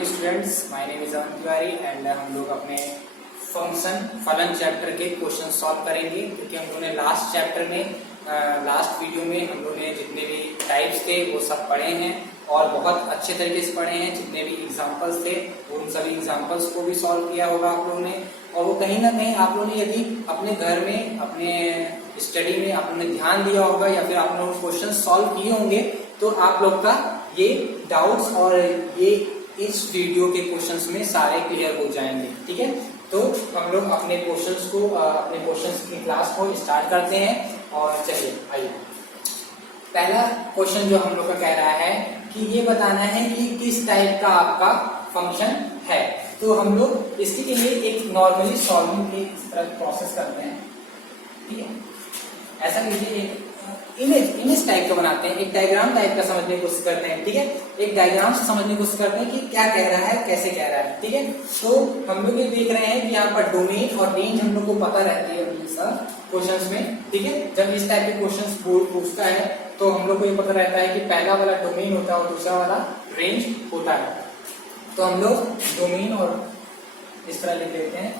Morning students, my name is Aman Tiwari and हम लोग अपने फंक्शन फलन चैप्टर के क्वेश्चन सॉल्व करेंगे क्योंकि हम लोगों ने लास्ट चैप्टर में लास्ट वीडियो में हम लोगों ने जितने भी टाइप्स थे वो सब पढ़े हैं और बहुत अच्छे तरीके से पढ़े हैं। जितने भी एग्जांपल्स थे उन सभी एग्जांपल्स को भी सॉल्व किया होगा आप लोगों ने, और वो कहीं ना कहीं आप लोगों ने यदि अपने घर में अपने स्टडी में आप लोगों ने ध्यान दिया होगा या फिर आप लोगों ने क्वेश्चन सॉल्व किए होंगे तो आप लोग का ये डाउट्स और ये इस वीडियो के क्वेश्चंस में सारे क्लियर हो जाएंगे। ठीक है, तो हम लोग अपने क्वेश्चंस की क्लास को स्टार्ट करते हैं। और चलिए आइए, पहला क्वेश्चन जो हम लोग का कह रहा है कि ये बताना है कि किस टाइप का आपका फंक्शन है। तो हम लोग इसके लिए एक नॉर्मली सॉल्विंग की प्रोसेस करते हैं। ठीक है, ऐसा लीजिए एक इमेज टाइप का बनाते हैं, एक डायग्राम टाइप का समझने की कोशिश करते हैं। ठीक है, एक डायग्राम से समझने की कोशिश करते हैं कि क्या कह रहा है, कैसे कह रहा है। ठीक है, तो हम लोग ये देख रहे हैं कि यहाँ पर डोमेन और रेंज हम लोग को पता रहती है क्वेश्चंस में। ठीक है, जब इस टाइप के क्वेश्चंस पूछता है तो हम लोग को ये पता रहता है कि पहला वाला डोमेन होता है और दूसरा वाला रेंज होता है। तो हम लोग डोमेन और इस तरह लिख लेते हैं।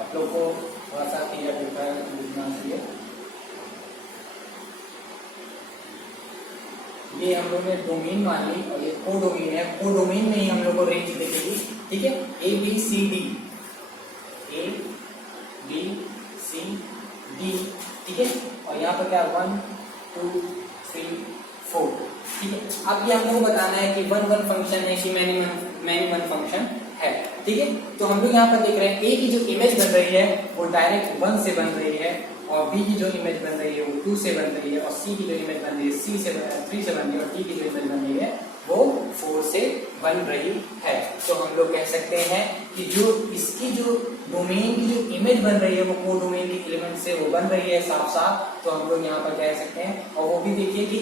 आप लोग को थोड़ा सा क्लियर होता है लिखना चाहिए। ये हम लोग ने डोमेन मान ली और ये कोडोमेन है। कोडोमेन में ही हम लोग को रेंज दिखेगी। ठीक है, A B C D, A B C D. ठीक है, और यहाँ पर क्या 1 2 3 4। ठीक है, अब ये हमको बताना है कि वन फंक्शन है कि मैनी वन फंक्शन है। ठीक है, तो हम लोग यहाँ पर देख रहे हैं ए की जो इमेज बन रही है वो डायरेक्ट 1 से बन रही है, और बी की जो इमेज बन रही है वो 2 से बन रही है, और सी की जो इमेज बन रही है 3 से बन रही है, और डी की जो इमेज बन रही है वो 4 से बन रही है। तो हम लोग कह सकते हैं कि जो इसकी जो डोमेन की जो इमेज बन रही है वो कोडोमेन के एलिमेंट से वो बन रही है साफ साफ। तो हम लोग यहाँ पर कह सकते हैं, और वो भी देखिए कि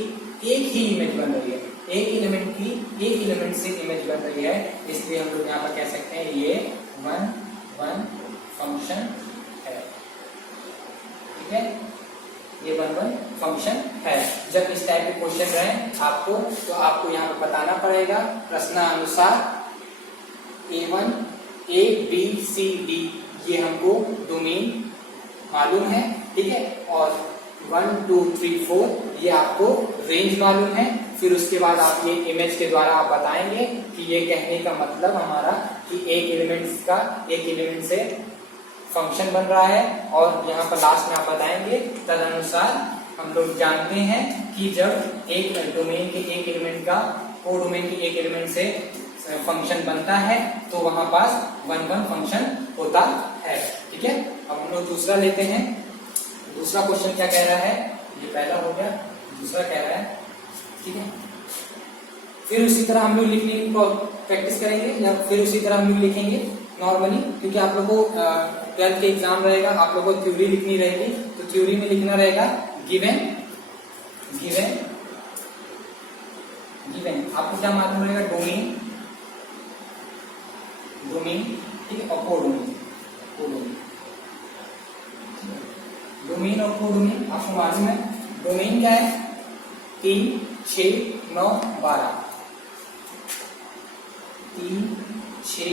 एक ही इमेज बन रही है, एक एलिमेंट से इमेज बन रही है, इसलिए हम लोग यहाँ पर कह सकते हैं ये वन फंक्शन है। ठीक है, ये वन फंक्शन है। जब इस टाइप के क्वेश्चन रहे आपको तो आपको यहाँ पर बताना पड़ेगा प्रश्नानुसार A1 A B C D ये हमको डोमेन मालूम है। ठीक है, और 1 2 3 4 ये आपको रेंज मालूम है। फिर उसके बाद आप ये इमेज के द्वारा आप बताएंगे कि ये कहने का मतलब हमारा कि एक एलिमेंट से फंक्शन बन रहा है, और यहाँ पर लास्ट में आप बताएंगे तदनुसार हम लोग जानते हैं कि जब एक डोमेन के एक एलिमेंट का कोडोमेन के एक एलिमेंट से फंक्शन बनता है तो वहां पास वन फंक्शन होता है। ठीक है, अब हम लोग दूसरा लेते हैं। दूसरा क्वेश्चन क्या कह रहा है, ये पहला हो गया, दूसरा कह रहा है। ठीक है, फिर उसी तरह हम लोग लिखने की प्रैक्टिस करेंगे या फिर उसी तरह हम लोग लिखेंगे नॉर्मली, क्योंकि आप लोगों को 12th के एग्जाम रहेगा, आप लोगों को थ्योरी लिखनी रहेगी। तो थ्योरी में लिखना रहेगा गिवन आपको क्या मालूम रहेगा, डोमेन। ठीक है, और कोडोमेन डोमेन और कोडोमेन आपको मालूम है। डोमेन क्या है, 3 6 9 12, 3 6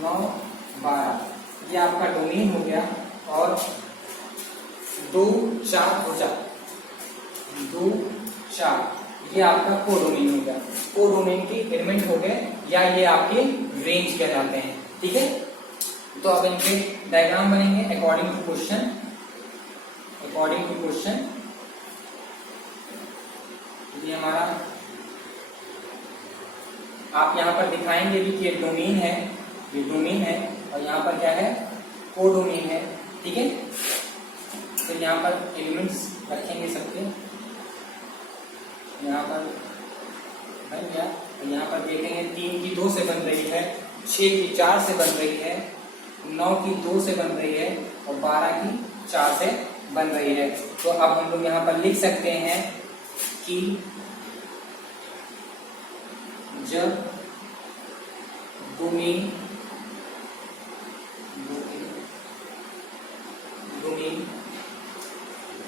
9 12 ये आपका डोमेन हो गया, और 2 4 हो जा 2 4 ये आपका कोडोमेन हो गया। कोडोमेन के एलिमेंट हो गए या ये आपके रेंज कहलाते हैं। ठीक है, तो अब इनके डायग्राम बनेंगे अकॉर्डिंग टू क्वेश्चन। ये हमारा आप यहाँ पर दिखाएंगे भी कि ये डोमेन है और यहाँ पर क्या है, कोडोमेन है। ठीक है, फिर यहाँ पर एलिमेंट्स रखेंगे सबके, यहाँ पर बन गया। यहाँ पर देखेंगे 3 की 2 से बन रही है, 6 की 4 से बन रही है, 9 की 2 से बन रही है, और 12 की 4 से बन रही है। तो अब हम लोग यहाँ पर लिख सकते हैं कि जब डोमेन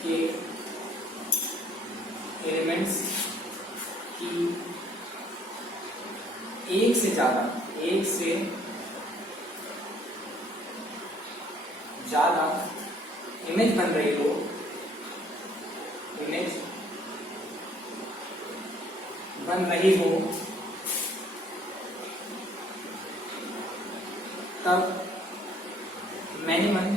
के एलिमेंट्स की एक से ज्यादा इमेज बन रही हो, तब मिनिमम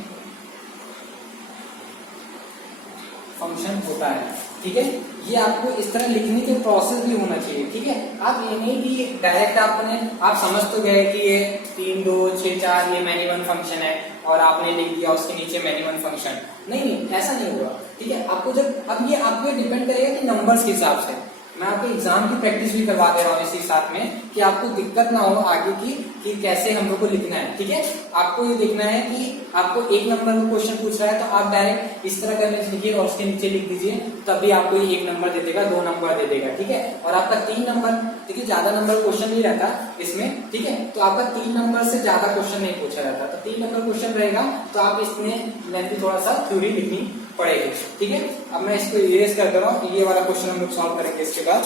फंक्शन होता है। ठीक है, ये आपको इस तरह लिखने के प्रोसेस भी होना चाहिए। ठीक है, आप ये नहीं कि डायरेक्ट आप समझ तो गए कि ये 3 2 6 4 ये मिनिमम फंक्शन है और आपने लिख दिया उसके नीचे मिनिमम फंक्शन। नहीं, ऐसा नहीं होगा। ठीक है, आपको अब ये आपको डिपेंड करेगा कि नंबर्स के हिसाब से। मैं आपको एग्जाम की प्रैक्टिस भी करवा दे रहा हूँ इसी साथ में, कि आपको दिक्कत ना हो आगे की कि कैसे हम लोग को लिखना है। ठीक है, आपको ये देखना है कि आपको 1 नंबर में क्वेश्चन पूछ रहा है तो आप डायरेक्ट इस तरह करने से लिखिए और उसके नीचे लिख दीजिए, तभी आपको ये 1 नंबर दे देगा, 2 नंबर दे देगा। ठीक है, और आपका 3 नंबर, देखिए ज्यादा नंबर क्वेश्चन नहीं रहता इसमें। ठीक है, तो आपका 3 नंबर से ज्यादा क्वेश्चन नहीं पूछा जाता, तो 3 नंबर क्वेश्चन रहेगा तो आप इसमें लेंथी थोड़ा सा थ्योरी लिखनी पड़ेगी। ठीक है, अब मैं इसको इरेज कर दे रहा हूँ। ये वाला क्वेश्चन हम लोग सॉल्व करेंगे। इसके बाद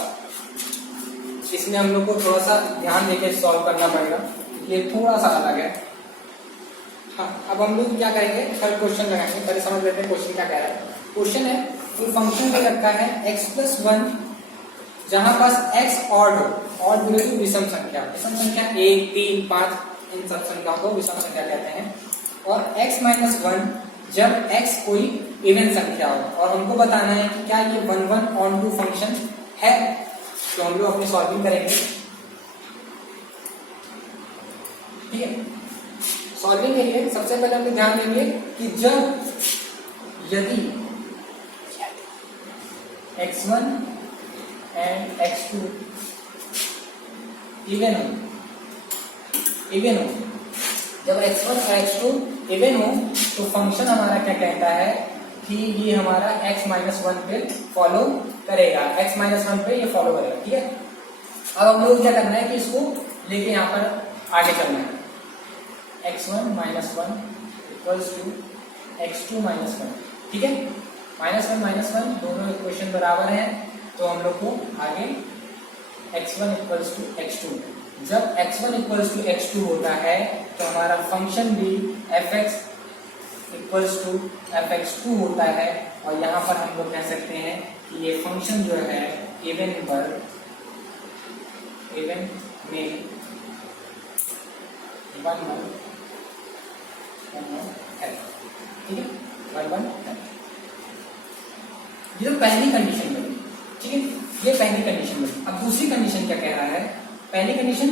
इसमें हम लोग को थोड़ा सा ध्यान देकर सॉल्व करना पड़ेगा, ये थोड़ा सा अलग है। हाँ, अब हम लोग क्या करेंगे, थर्ड क्वेश्चन लगाएंगे। पहले समझ लेते हैं क्वेश्चन क्या कह रहा है। क्वेश्चन है कि फंक्शन दे रखा है x+1 जहां पास x ऑड हो, ऑड बोले तो विषम संख्या 1 3 5 इन सब संख्याओं को विषम संख्या कहते हैं, और x-1 जब x कोई इवन संख्या हो, और हमको बताना है कि क्या ये 1 1 ऑन टू फंक्शन है। तो हम लोग अपनी सॉल्विंग करेंगे। ठीक है, सॉल्विंग के लिए सबसे पहले हम ध्यान देंगे कि यदि x1 एंड x2 इवन हो, जब x1 और x2 इवन हो तो फंक्शन हमारा क्या कहता है कि ये हमारा x-1 पे फॉलो करेगा, x-1 पे ये फॉलो करेगा। ठीक है, अब हम लोग क्या करना है कि इसको लेके यहाँ पर आगे चलना है। x1-1 equals to x2-1। ठीक है, -1 दोनों इक्वेशन बराबर हैं, तो हम लोग को आगे x1 इक्वल्स टू x2, जब x1 इक्वल्स टू x2 होता है तो हमारा फंक्शन भी fx इक्वल्स टू fx2 होता है, और यहाँ पर हम लोग कह सकते हैं कि ये फंक्शन जो है इवन में 1 है। ठीक है, 1 1 है। ये तो पहली कंडीशन बनी। ठीक है, ये पहली कंडीशन बनी। अब दूसरी कंडीशन क्या कह रहा है, पहली कंडीशन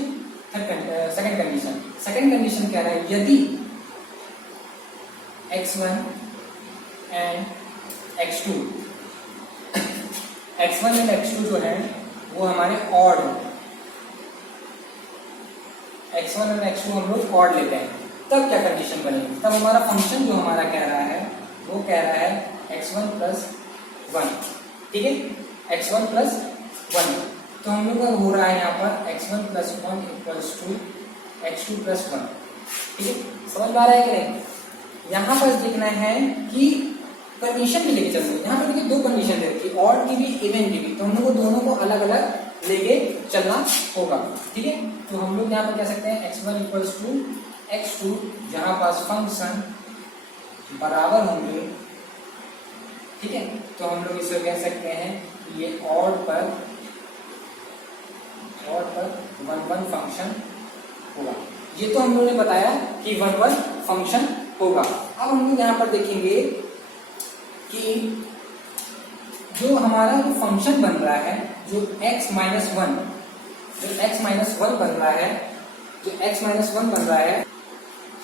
सेकंड कंडीशन कह रहा है यदि x1 एंड x2 जो है वो हमारे ऑड, x1 और x2 हम लोग ऑड लेते हैं, तब क्या कंडीशन बनेगी, तब हमारा फंक्शन जो हमारा कह रहा है वो कह रहा है x1+1। ठीक है, x1+1, तो हम लोग का हो रहा है यहाँ पर x1+1 इक्वल्स टू x2+1। ठीक है, समझ में आ रहा है कि नहीं। यहाँ पर देखना है कि कंडीशन भी लेके चलना है। यहाँ पर देखिए 2 कंडीशन है कि ऑड की भी इवन की भी, तो हम लोग को दोनों को अलग अलग लेके चलना होगा। ठीक है, तो हम लोग यहाँ पर कह सकते हैं x1 इक्वल्स टू x2 जहां पास फंक्शन बराबर होंगे। ठीक है, तो हम लोग इसे कह सकते हैं कि ये ऑड पर 1 1 फंक्शन होगा। ये तो हम लोगों ने बताया कि 1 1 फंक्शन होगा। अब हम लोग यहाँ पर देखेंगे कि जो हमारा जो फंक्शन बन रहा है, जो x-1 बन रहा है,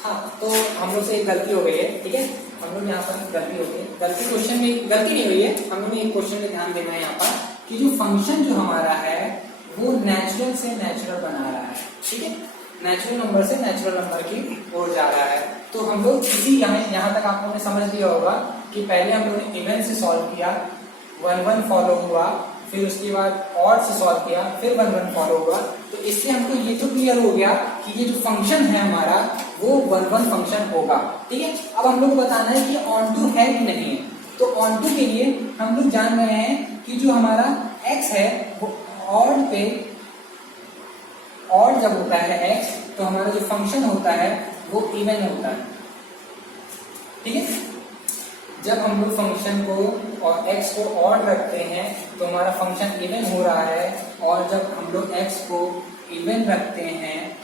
हाँ, तो हम लोग से एक गलती हो गई है। ठीक है, हम लोग यहाँ पर गलती हो गई, गलती क्वेश्चन में गलती नहीं हुई है, हम लोग ने एक क्वेश्चन में ध्यान देना है यहाँ पर कि जो फंक्शन जो हमारा है वो नेचुरल से नेचुरल बना रहा है। ठीक है, नेचुरल नंबर से नेचुरल नंबर की ओर जा रहा है। तो हम लोग इसी यहाँ तक आप लोगों ने समझ लिया होगा कि पहले हम लोगों ने इवन से सॉल्व किया, 1 1 फॉलो हुआ, फिर उसके बाद ऑड से सॉल्व किया, फिर 1 1 फॉलो हुआ। तो इससे हमको ये तो क्लियर हो गया कि ये जो फंक्शन है हमारा वो 1 1 फंक्शन होगा। ठीक है, अब हम लोग बताना है कि ऑन टू है कि नहीं है। तो ऑन टू के लिए हम लोग जान रहे हैं कि जो हमारा x है वो ऑड ऑड जब होता है x तो हमारा जो फंक्शन होता है वो इवन होता है, ठीक है। जब हम लोग फंक्शन को और x को ऑड रखते हैं तो हमारा फंक्शन इवन हो रहा है, और जब हम लोग x को इवन रखते हैं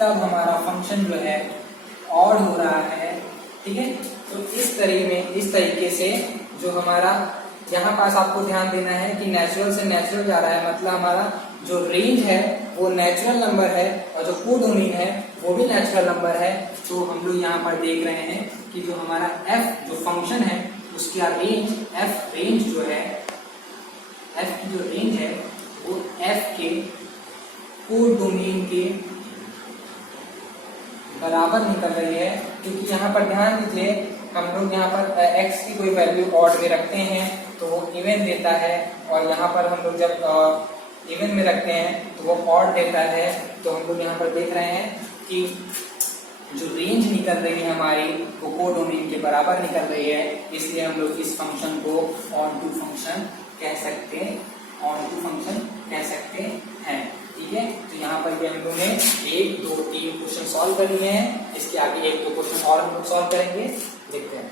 तब हमारा फंक्शन जो है ऑड हो रहा है, ठीक है। तो इस तरीके से जो हमारा यहाँ पास आपको ध्यान देना है कि नेचुरल से नेचुरल जा रहा है, मतलब हमारा जो रेंज है वो नेचुरल नंबर है और जो कोडोमेन है वो भी नेचुरल नंबर है। तो हम लोग यहाँ पर देख रहे हैं कि जो हमारा f जो फंक्शन है उसका रेंज f रेंज जो है, f की जो रेंज है वो f के कोडोमेन के बराबर निकल रही है, क्योंकि यहाँ पर ध्यान दीजिए हम लोग यहाँ पर x की कोई वैल्यू ऑड में रखते हैं तो वो इवन देता है, और यहाँ पर हम लोग जब इवन में रखते हैं तो वो ऑड देता है। तो हम लोग यहाँ पर देख रहे हैं कि जो रेंज निकल रही है हमारी वो कोडोमेन के बराबर निकल रही है, इसलिए हम लोग इस फंक्शन को ऑन टू फंक्शन कह सकते हैं, ऑन टू फंक्शन कह सकते हैं, ठीक है। तो यहाँ पर भी हम लोग ने 1 2 3 क्वेश्चन सॉल्व कर लिए हैं, इसके आगे 1 2 क्वेश्चन और हम लोग सॉल्व करेंगे, देखते हैं।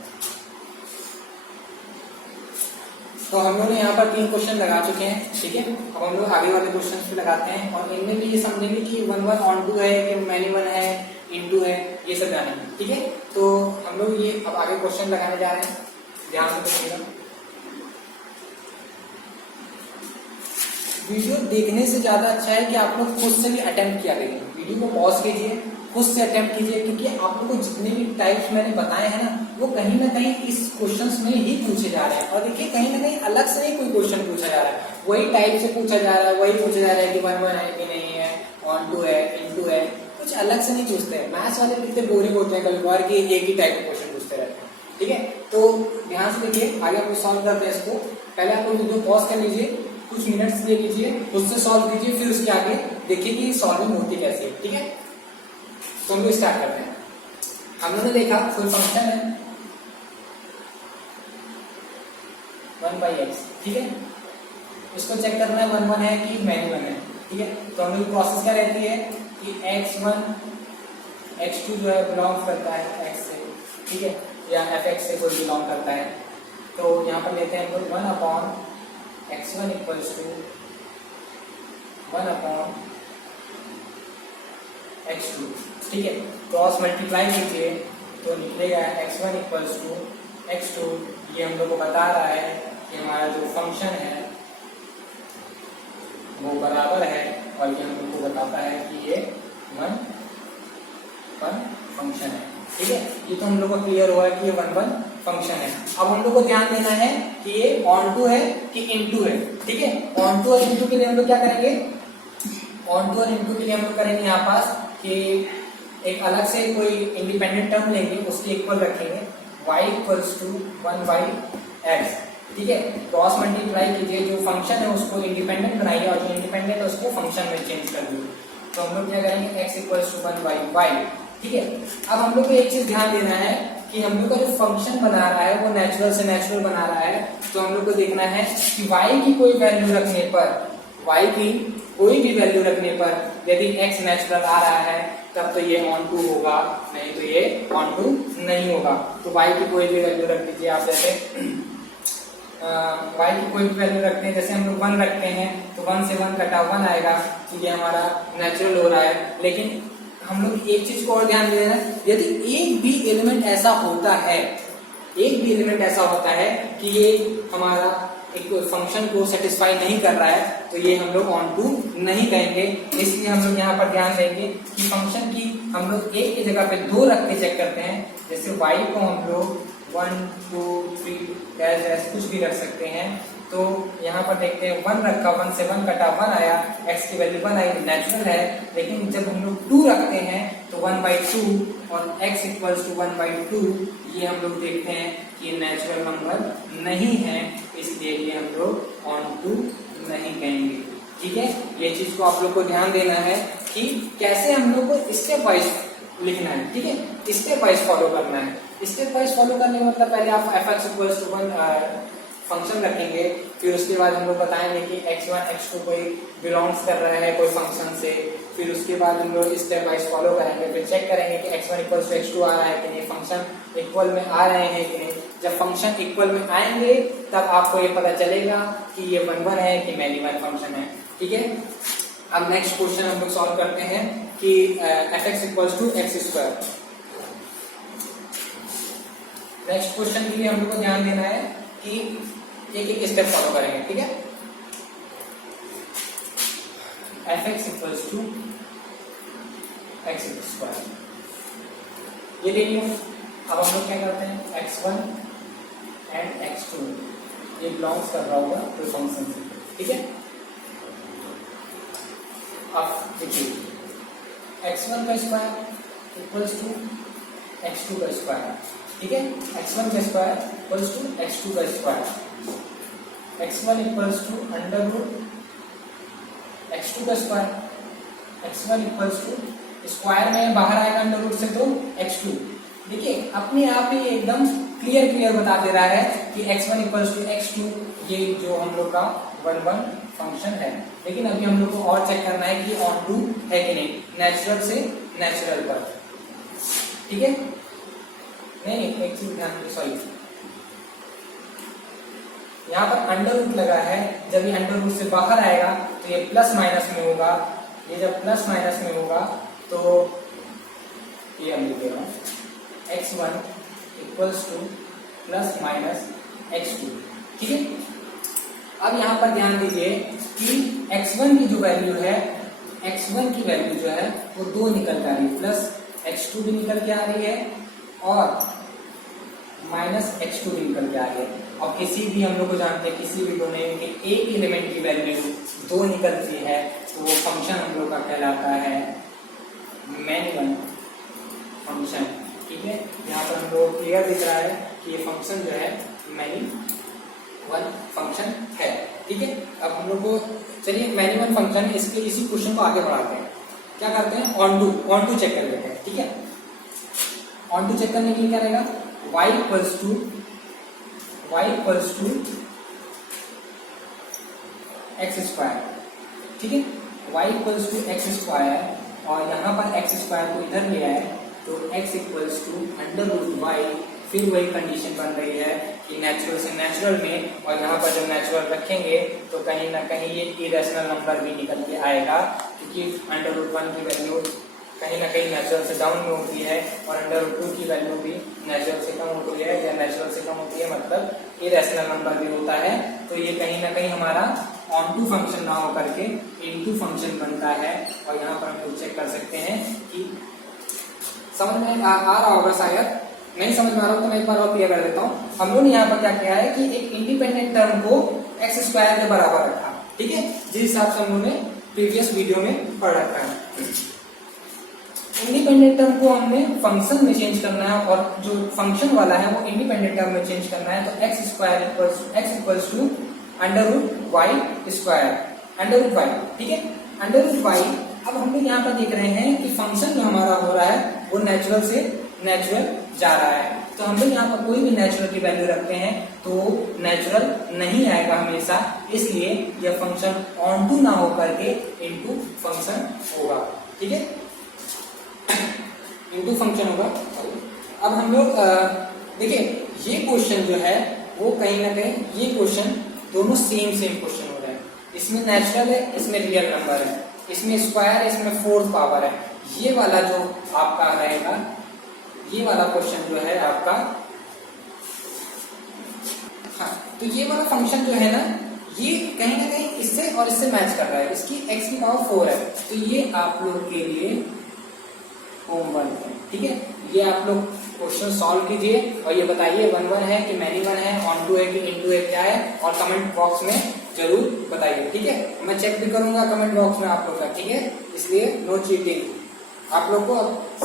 तो हम लोग ने यहाँ पर 3 क्वेश्चन लगा चुके हैं, ठीक है। अब हम लोग आगे वाले क्वेश्चन भी लगाते हैं और इनमें भी ये समझेंगे कि 1 1 ऑन टू है कि मैनी 1 है, इनटू है, ये सब जानेंगे, ठीक है। तो हम लोग ये अब आगे क्वेश्चन लगाने जा रहे हैं, ध्यान से देखिएगा। वीडियो देखने से ज्यादा अच्छा है कि आप लोग खुद से भी अटेम्प्ट किया करिए, वीडियो को पॉज कीजिए, खुद से अटेम्प्ट कीजिए, क्योंकि आप लोगों को जितने भी टाइप्स मैंने बताए हैं ना वो कहीं ना कहीं इस क्वेश्चंस में ही पूछे जा रहे हैं। और देखिए कहीं ना कहीं अलग से नहीं कोई क्वेश्चन पूछा जा रहा है, वही टाइप से पूछा जा रहा है, वही पूछा जा रहा है कि 1 1 है कि नहीं है, ऑन टू है, इनटू है, कुछ अलग से नहीं पूछते हैं। मैथ्स वाले कितने बोरिंग होते हैं कभी बार कि एक ही टाइप के क्वेश्चन पूछते रहते हैं, ठीक है। तो ध्यान से देखिए, आगे हम लोग सॉल्व करते हैं इसको। पहले आप लोग वीडियो पॉज कर लीजिए, कुछ मिनट्स ले लीजिए, खुद से सॉल्व कीजिए, फिर उसके आगे देखिए कि सॉल्विंग होती कैसे है, ठीक है। तो हम लोग स्टार्ट करते हैं। हम लोगों ने देखा कोई फंक्शन है 1/x, ठीक है। इसको चेक करना है 1 1 है कि मैनी 1 है, ठीक है। तो हम लोग प्रोसेस क्या रहती है कि x1 x2 जो है बिलोंग करता है x से, ठीक है, या fx से कोई बिलोंग करता है। तो यहाँ पर लेते हैं हम लोग 1/x1 इक्वल्स टू 1/x2, ठीक है। क्रॉस मल्टीप्लाई कीजिए तो निकलेगा x1 इक्वल्स टू x2। ये हम लोग को बता रहा है कि हमारा जो फंक्शन है वो बराबर है, और ये हम लोग को बताता है कि ये 1 1 फंक्शन है, ठीक है। ये तो हम लोग को क्लियर हुआ है कि ये 1 1 फंक्शन है। अब हम लोग को ध्यान देना है कि ये ऑन टू है कि इनटू है, ठीक है। ऑन टू और इनटू के लिए हम लोग क्या करेंगे, ऑन टू और इनटू के लिए हम लोग करेंगे यहाँ पास कि एक अलग से कोई इंडिपेंडेंट टर्म लेंगे, उसके इक्वल रखेंगे y इक्वल्स टू 1/x, ठीक है। क्रॉस मल्टीप्लाई कीजिए, जो फंक्शन है उसको इंडिपेंडेंट बनाइए और जो इंडिपेंडेंट है उसको फंक्शन में चेंज कर दीजिए। तो हम लोग क्या करेंगे x इक्वल्स टू 1/y, ठीक है। अब हम लोग को एक चीज ध्यान देना है कि हम लोग का जो फंक्शन बना रहा है वो नेचुरल से नेचुरल बना रहा है। तो हम लोग को देखना है कि y की कोई वैल्यू रखने पर, y की कोई भी वैल्यू रखने पर यदि x नेचुरल आ रहा है तब तो ये ऑन टू होगा, नहीं तो ये ऑन टू नहीं होगा। तो y की कोई भी वैल्यू रख दीजिए आप, जैसे y की कोई भी वैल्यू रखते हैं, जैसे हम लोग 1 रखते हैं तो 1 से 1 कटा 1 आएगा, तो ये हमारा नेचुरल हो रहा है। लेकिन हम लोग एक चीज को और ध्यान देना है, यदि एक भी एलिमेंट ऐसा होता है, एक भी एलिमेंट ऐसा होता है कि ये हमारा एक फंक्शन को सेटिस्फाई नहीं कर रहा है तो ये हम लोग ऑन टू नहीं कहेंगे। इसलिए हम लोग यहाँ पर ध्यान देंगे कि फंक्शन की हम लोग एक की जगह पे 2 रख के चेक करते हैं। जैसे y को हम लोग 1 2 3 डैश कुछ भी रख सकते हैं। तो यहाँ पर देखते हैं 1 रखा, 1 से 1 कटा 1 आया, x की वैल्यू 1 आई, नेचुरल है। लेकिन जब हम लोग 2 रखते हैं तो 1/2 और x इक्वल्स टू 1/2, ये हम लोग देखते हैं कि ये नेचुरल नंबर नहीं है, इसलिए ये हम लोग ऑन टू नहीं कहेंगे, ठीक है। ये चीज को आप लोग को ध्यान देना है कि कैसे हम लोग को स्टेप वाइज लिखना है, ठीक है, स्टेप वाइज फॉलो करना है। स्टेप वाइज फॉलो करने का मतलब पहले आप fx इक्वल्स टू 1 फंक्शन रखेंगे, फिर उसके बाद हम लोग बताएंगे कि x1 x2 कोई बिलोंग्स कर रहा है कोई फंक्शन से, फिर उसके बाद हम लोग स्टेप वाइज फॉलो करेंगे, फिर चेक करेंगे कि x1 इक्वल टू x2 आ रहा है कि नहीं, फंक्शन इक्वल में आ रहे हैं कि नहीं। जब फंक्शन इक्वल में आएंगे तब आपको ये पता चलेगा कि ये 1 1 है कि मैनी वन फंक्शन है। ठीक है, अब नेक्स्ट क्वेश्चन हम लोग सॉल्व करते हैं कि f(x) equals to x square. Next question के लिए हम लोग को ध्यान देना है कि एक एक स्टेप फॉलो करेंगे। ठीक है, f(x) equals to x square ये ले लिया। अब हम लोग क्या करते हैं, x1 एंड x2 ये बिलोंग्स कर रहा होगा कोई फंक्शन से। ठीक है, अब देखिए x1 का स्क्वायर इक्वल्स टू x2 का स्क्वायर। ठीक है, x1 का स्क्वायर इक्वल्स टू x2 का square, x1 equals to under root x2 का square, x1 equals to square में बाहर आएगा अंडर रूट से तो x2। देखिए अपने आप ही एकदम क्लियर बता दे रहा है कि x1 इक्वल्स टू x2 ये जो हम लोग का 1 1 फंक्शन है। लेकिन अभी हम लोग को और चेक करना है कि ऑन टू है कि नहीं, नेचुरल से नेचुरल पर। ठीक है, नहीं एक चीज ध्यान दो, सॉरी यहाँ पर अंडर रूट लगा है, जब ये अंडर रूट से बाहर आएगा तो ये प्लस माइनस में होगा, ये जब प्लस माइनस में होगा तो ये हम लिख रहा हूँ x1 equals two plus minus x2। ठीक है, अब यहाँ पर ध्यान दीजिए कि x1 की जो वैल्यू है, x1 की वैल्यू जो है वो 2 निकल के आ रही है, प्लस x2 भी निकल के आ रही है और माइनस x2 भी निकल के आ रही है। और किसी भी हम लोग को जानते हैं किसी भी डोमेन के एक एलिमेंट की वैल्यू 2 निकलती है तो वो फंक्शन हम लोग का कहलाता है मैनी वन फंक्शन। ठीक है, यहाँ पर हम लोग क्लियर दिख रहा है कि ये फंक्शन जो है मैनी वन फंक्शन है। ठीक है, अब हम लोग को चलिए मैनी वन फंक्शन इसके इसी क्वेश्चन को आगे बढ़ाते हैं। क्या करते हैं, ऑन टू चेक कर लेते हैं। ठीक है, ऑन टू चेक करने के लिए क्या रहेगा, y equals to X square. ठीक है, y equals to X square और यहाँ पर एक्स स्क्वायर को इधर ले आए तो x equals to under root Y, फिर वही कंडीशन बन रही है कि नेचुरल से नेचुरल में, और यहाँ पर जब नेचुरल रखेंगे तो कहीं ना कहीं ये इरेशनल नंबर भी निकल के आएगा, क्योंकि अंडर रूट 1 की वैल्यू कहीं ना कहीं नेचुरल से डाउन में होती है और अंडर रूट 2 की वैल्यू भी नेचुरल से कम होती है, या नेचुरल से कम होती है मतलब इरेशनल नंबर भी होता है। तो ये कहीं ना कहीं हमारा ऑन टू फंक्शन ना हो करके इनटू फंक्शन बनता है। और यहाँ पर हम लोग चेक कर सकते हैं कि समझ में आ रहा होगा, शायद नहीं समझ में आ रहा हो तो मैं एक बार और क्लियर कर देता हूँ। हम लोग ने यहाँ पर क्या किया है कि एक इंडिपेंडेंट टर्म को एक्स स्क्वायर के बराबर रखा। ठीक है, जिस हिसाब से हम लोगों ने प्रीवियस वीडियो में पढ़ रखा है। इंडिपेंडेंट टर्म को हमने फंक्शन में चेंज करना है और जो फंक्शन वाला है वो इंडिपेंडेंट टर्म में चेंज करना है। तो X square equals to under root Y square, under root Y. ठीक है, अंडर रूट वाई। अब हम लोग यहाँ पर देख रहे हैं कि फंक्शन जो हमारा हो रहा है वो नेचुरल से नेचुरल जा रहा है, तो हम लोग यहाँ पर कोई भी नेचुरल की वैल्यू रखते हैं तो नेचुरल नहीं आएगा हमेशा, इसलिए यह फंक्शन ऑन टू ना हो करके इनटू फंक्शन होगा। ठीक है, इनटू फंक्शन होगा। अब हम लोग देखिए ये क्वेश्चन जो है वो कहीं ना कहीं ये क्वेश्चन दोनों सेम क्वेश्चन हो रहे हैं। इसमें नेचुरल है, इसमें रियल नंबर है, इसमें स्क्वायर है, इसमें फोर्थ पावर है। ये वाला जो आपका रहेगा, ये वाला क्वेश्चन जो है आपका, हाँ, तो ये वाला फंक्शन जो है ना ये कहीं ना कहीं इससे और इससे मैच कर रहा है। इसकी x की पावर 4 है, तो ये आप लोग के लिए होमवर्क है। ठीक है, ये आप लोग क्वेश्चन सॉल्व कीजिए और ये बताइए 1 1 है कि मैनी वन है, ऑन टू है कि इनटू है, क्या है, और कमेंट बॉक्स में जरूर बताइए। ठीक है, मैं चेक भी करूंगा कमेंट बॉक्स में आप लोग का। ठीक है, इसलिए नो चीटिंग। आप लोग को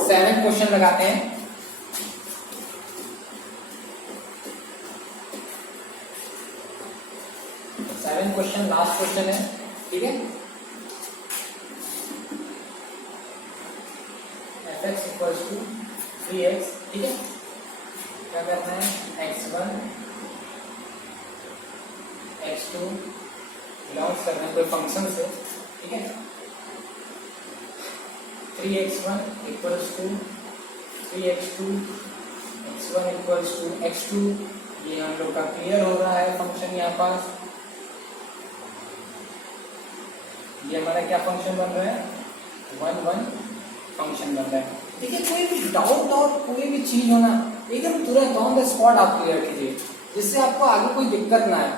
7 क्वेश्चन लगाते हैं। क्वेश्चन लास्ट क्वेश्चन है। ठीक है, f(x) इक्वल्स टू 3x। ठीक है, क्या करना है, x1 x2 बिलोंग्स कर रहे हैं कोई फंक्शन से, ठीक है। 3x1 equals to 3x2 x1 equals to x2, ये हम लोग का क्लियर हो रहा है फंक्शन यहाँ पास। ये हमारा क्या फंक्शन बन रहा है, 1 1 फंक्शन बन रहा है। देखिए कोई भी डाउट और कोई भी चीज होना एकदम तुरंत ऑन द स्पॉट आप क्लियर कीजिए, जिससे आपको आगे कोई दिक्कत ना आए।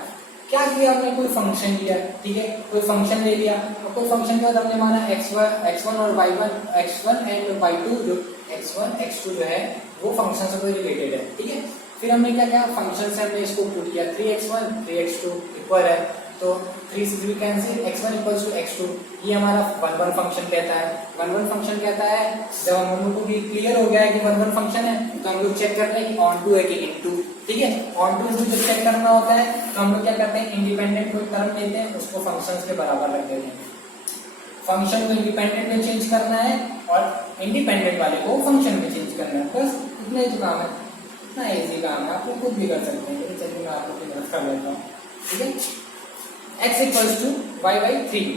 क्या किया आपने, कोई फंक्शन लिया, ठीक है, कोई फंक्शन ले लिया और कोई फंक्शन के बाद हमने माना x1 और y1, x1 एंड y2, जो x1 x2 जो है वो फंक्शन से कोई रिलेटेड है, ठीक है। फिर हमने क्या किया, फंक्शन से हमने इसको पुट किया, 3x1 3x2 इक्वल है, तो 3 से 3 cancel, x1 equals to x2, ये हमारा 1 1 फंक्शन कहता है। 1 1 फंक्शन कहता है, जब हम लोग को भी क्लियर हो गया है कि 1 1 फंक्शन है, तो हम लोग चेक करते हैं कि ऑन टू है कि इनटू, ठीक है। ऑन टू इनटू जब चेक करना होता है तो हम लोग क्या करते हैं, इंडिपेंडेंट कोई टर्म लेते हैं, उसको फंक्शंस के बराबर रख देते हैं। फंक्शन को इंडिपेंडेंट में चेंज करना है और इंडिपेंडेंट वाले को फंक्शन में चेंज करना है, बस इतना ही काम है, इतना इजी काम है, आप लोग खुद भी कर सकते हैं। चलिए मैं आप लोग की मदद कर लेता हूँ, ठीक है। x equals to y by 3।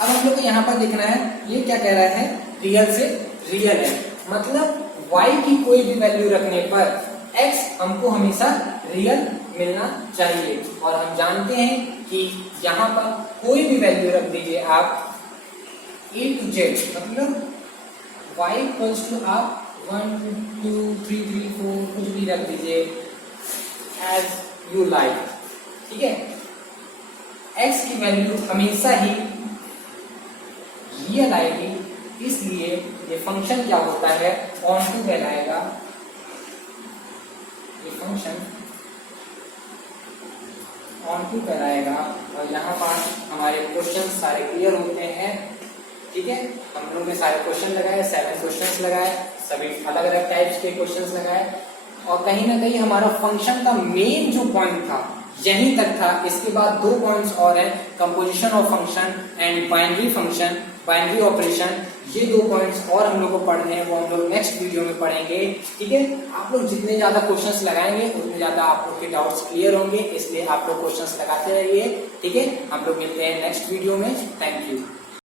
अब हम लोग को यहाँ पर देखना है, ये क्या कह रहा है, रियल से रियल है, मतलब y की कोई भी वैल्यू रखने पर x हमको हमेशा रियल मिलना चाहिए। और हम जानते हैं कि यहाँ पर कोई भी वैल्यू रख दीजिए आप a to z, मतलब y इक्वल्स टू आप 1 2 3 3 4 कुछ भी रख दीजिए एज यू लाइक, ठीक है। x की वैल्यू हमेशा ही रियल आएगी, इसलिए ये फंक्शन क्या होता है, ऑन टू कहलाएगा। ये फंक्शन ऑन टू कहलाएगा और यहाँ पर हमारे क्वेश्चन सारे क्लियर होते हैं, ठीक है। हम लोग ने सारे क्वेश्चन लगाए, 7 क्वेश्चंस लगाए, सभी अलग अलग टाइप्स के क्वेश्चंस लगाए और कहीं ना कहीं हमारा फंक्शन का मेन जो पॉइंट था यहीं तक था। इसके बाद 2 पॉइंट्स और हैं, composition of function and binary function, binary operation. ये 2 पॉइंट्स और हम लोग को पढ़ने हैं, वो हम लोग नेक्स्ट वीडियो में पढ़ेंगे, ठीक है। आप लोग जितने ज्यादा क्वेश्चंस लगाएंगे उतने ज्यादा आप लोग के डाउट्स क्लियर होंगे, इसलिए आप लोग क्वेश्चंस लगाते रहिए, ठीक है। हम लोग मिलते हैं नेक्स्ट वीडियो में, थैंक यू।